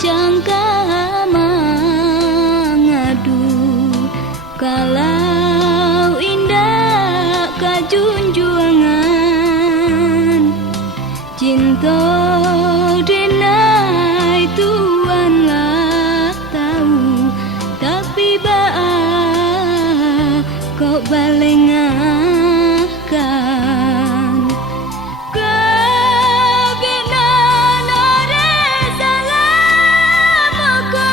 cangka mangadu kalau indah kajunjuangan cinta denai tuan lah tahu tapi kau balengahkan kebenaran ada salamaku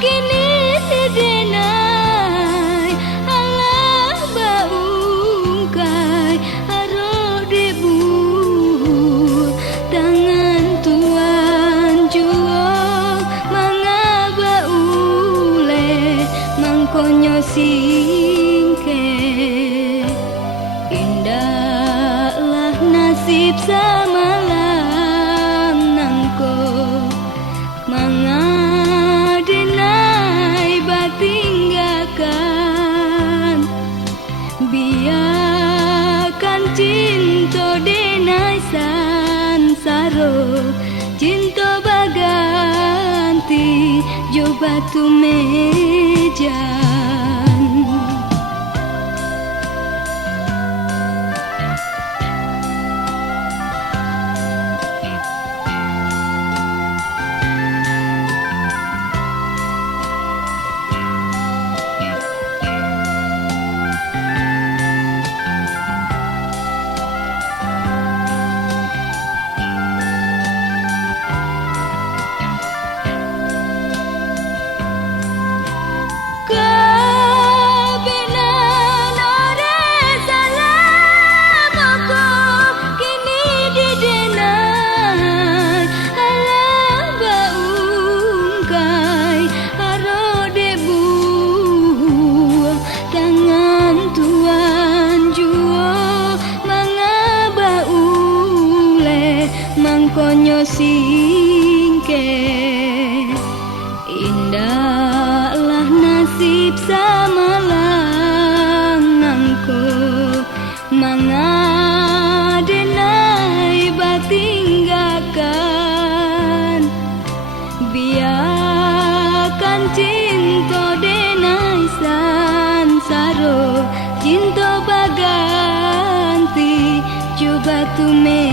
kini denai Allah baungkai aro debu tangan tuan juo mangaba ule mangkonyo indahlah nasib samalang nangko mangadenai batinggakan biarkan cinta denai sansaro cinta baganti jo batu meja. Mangkonyo singke indahlah nasib samalang nangko mangadenai batinggakan biarkan cinta denai sansaro cinta baganti coba tume